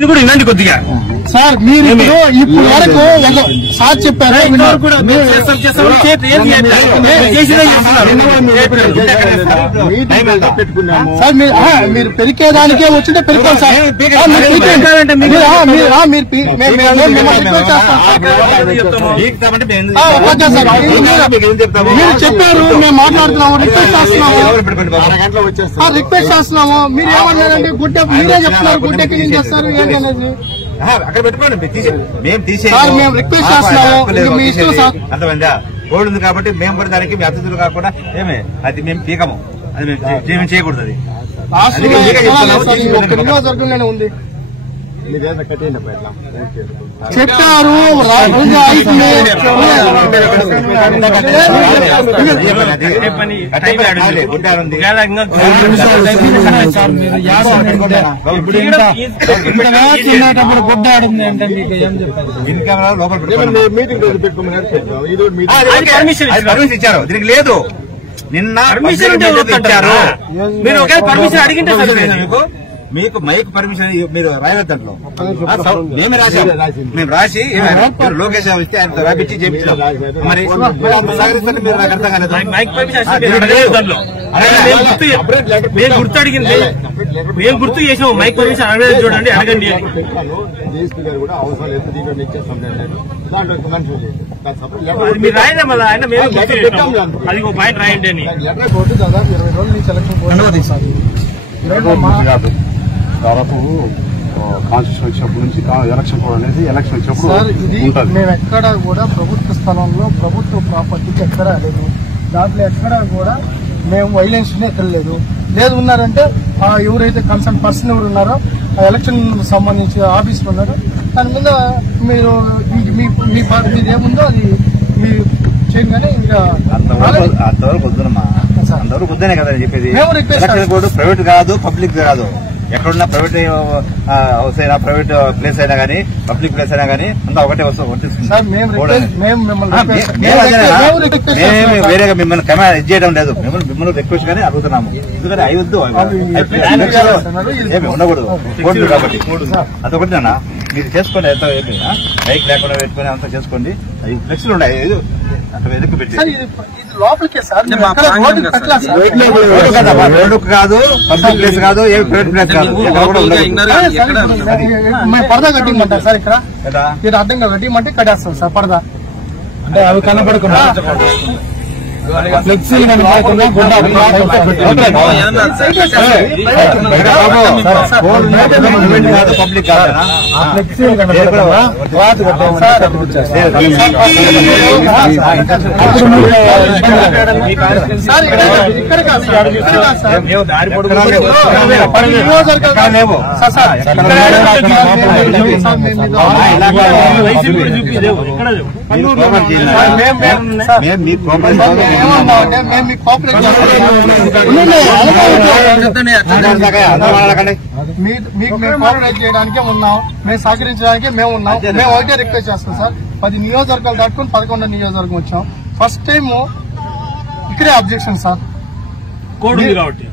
ఇది కూడా వినండి కొద్దిగా సార్. మీరు ఇప్పుడు వరకు సార్ చెప్పారు సార్. మీరు పెరికేదానికే వచ్చింటే పెరికాం సార్. మీరు చెప్పారు, మేము మాట్లాడుతున్నాము, రిక్వెస్ట్ చేస్తున్నాము. మీరు ఏమన్నారండి? గుడ్డ మీరే చెప్తున్నారు, గుడ్డకి ఏం చేస్తారు ఏంటనేది అక్కడ పెట్టుకోండి. మేము మేము రిక్వెస్ట్ చేస్తున్నాము. అర్థమైందా? కోడ్ ఉంది కాబట్టి మేము కూడా దానికి మీ అతిథులు కాకుండా ఏమే అది మేము పీకము, అది మేము చేయకూడదు. అది నియోజకవర్గంలోనే ఉంది చెప్పారు. పర్మిషన్ ఇచ్చారు, దీనికి లేదు. నిన్న పర్మిషన్ ఇచ్చారు. మీరు ఒకే పర్మిషన్ అడిగింటే మీకు మైక్ పర్మిషన్ మీరు రాయలేదు దాంట్లో. మేమే రాశాం. మేము రాసి లోకేష్ ఇస్తే ఆయన రాపించి చేపించాం. మరి సహకరిస్తే మీరు నాకు అర్థం కాలేదు. మేము గుర్తు చేసాము. మైక్ పర్మిషన్ అడగలేదు, చూడండి, అడగండి. మీరు రాయదా మళ్ళీ ఆయన మేము అది ఒక పాయింట్ రాయండి అని. దాదాపు కాన్స్టిట్యూషన్ వచ్చినప్పటి నుంచి ఎలక్షన్ కోడ్ అనేది ఎలక్షన్ వచ్చినప్పుడు మేము ఎక్కడా కూడా ప్రభుత్వ స్థలంలో ప్రభుత్వ ప్రాపర్టీకి ఎక్కడా లేదు. దాంట్లో ఎక్కడా కూడా మేము వైలెన్స్ ఎక్కడలేదు. లేదు ఉన్నారంటే ఎవరైతే కన్సర్న్ పర్సన్ ఎవరు ఉన్నారో ఆ ఎలక్షన్ సంబంధించి ఆఫీసులు ఉన్నారో దాని మీద మీరు ఏముందో అది మీరు చేయగానే ఇంకా అంతవరకు వద్దునమ్మా. అంతవరకు వద్దనే కదా చెప్పేది. ఎలక్షన్ కోడ్ ప్రైవేట్ కాదు, పబ్లిక్ కాదు. ఎక్కడున్నా ప్రైవేట్ హౌస్ అయినా, ప్రైవేట్ ప్లేస్ అయినా కానీ, పబ్లిక్ ప్లేస్ అయినా కానీ అంతా ఒకటే వర్తిస్తుంది. వేరేగా మిమ్మల్ని కమాండ్ చేయడం లేదు. మిమ్మల్ని రిక్వెస్ట్ గానీ అడుగుతున్నాము. ఎందుకంటే అయ్యొద్దు ఏమి ఉండకూడదు కోర్టు కాబట్టి. అదొకటినా మీరు చేసుకోండి. ఎంత బైక్ లేకుండా పెట్టుకుని అంతా చేసుకోండి. ఫ్లెక్స్లు ఉన్నాయి అక్కడ వెనక్కి పెట్టి రోడ్డు కాదు, పబ్లిక్ ప్లేస్ కాదు, ఏ ప్రైవేట్ ప్లేస్ కాదు. పరదా కట్టిమంటారు సార్. ఇక్కడ అడ్డంగా కట్టిమంటే కట్టేస్తాం సార్ పరదా. అంటే అవి కనపడకుండా ఫ్లెక్సీ పబ్లిక్ మీకు మేము కోఆపరేట్ చేయడానికే ఉన్నాం, మేము సహకరించడానికే మేము ఉన్నాం. మేము ఒకటే రిక్వెస్ట్ చేస్తాం సార్. 10 నియోజకవర్గాలు దాటుకుని 11వ నియోజకవర్గం వచ్చాం. ఫస్ట్ టైం ఇక్కడే అబ్జెక్షన్ సార్. కోడ్ ఉంది కాబట్టి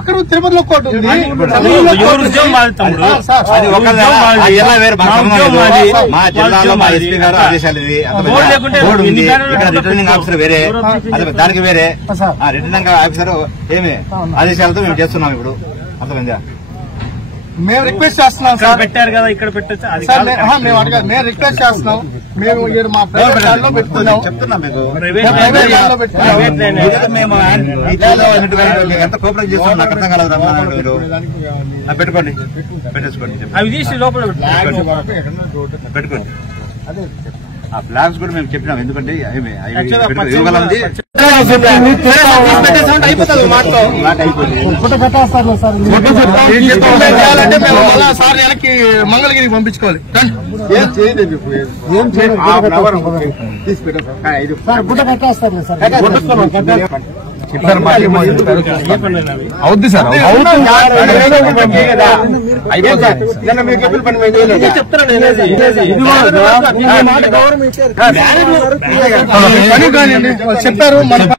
అక్కడ తిరుపతిలో కోర్టు ఉంది. మా జిల్లాలో మా ఎస్పీ గారు ఆదేశాలు రిటర్నింగ్ ఆఫీసర్ వేరే, దానికి వేరే రిటర్నింగ్ ఆఫీసర్ ఏమి ఆదేశాలతో మేము చేస్తున్నాం. ఇప్పుడు అర్థమైందా? మేము రిక్వెస్ట్ చేస్తున్నాం సార్. పెట్టారు కదా ఇక్కడ పెట్టచ్చు. మేము అడగాలి. మేము రిక్వెస్ట్ చేస్తున్నాం. మేము మా ప్రైవేట్ లో పెట్టుకున్నాం. చెప్తున్నాం మీకు మేము ఎంత కోఆపరేట్ చేస్తున్నాం నాకు అర్థం కలదు. మీరు పెట్టుకోండి, పెట్టేసుకోండి. అవి తీసి లోపల పెట్టుకోండి. ఆ ప్లాన్స్ కూడా మేము చెప్పినాం. ఎందుకంటే సార్ వెనక్కి మంగళగిరికి పంపించుకోవాలి. గుడ్డ కట్టేస్తారు సార్. అవుద్ది సార్. చెప్పారు.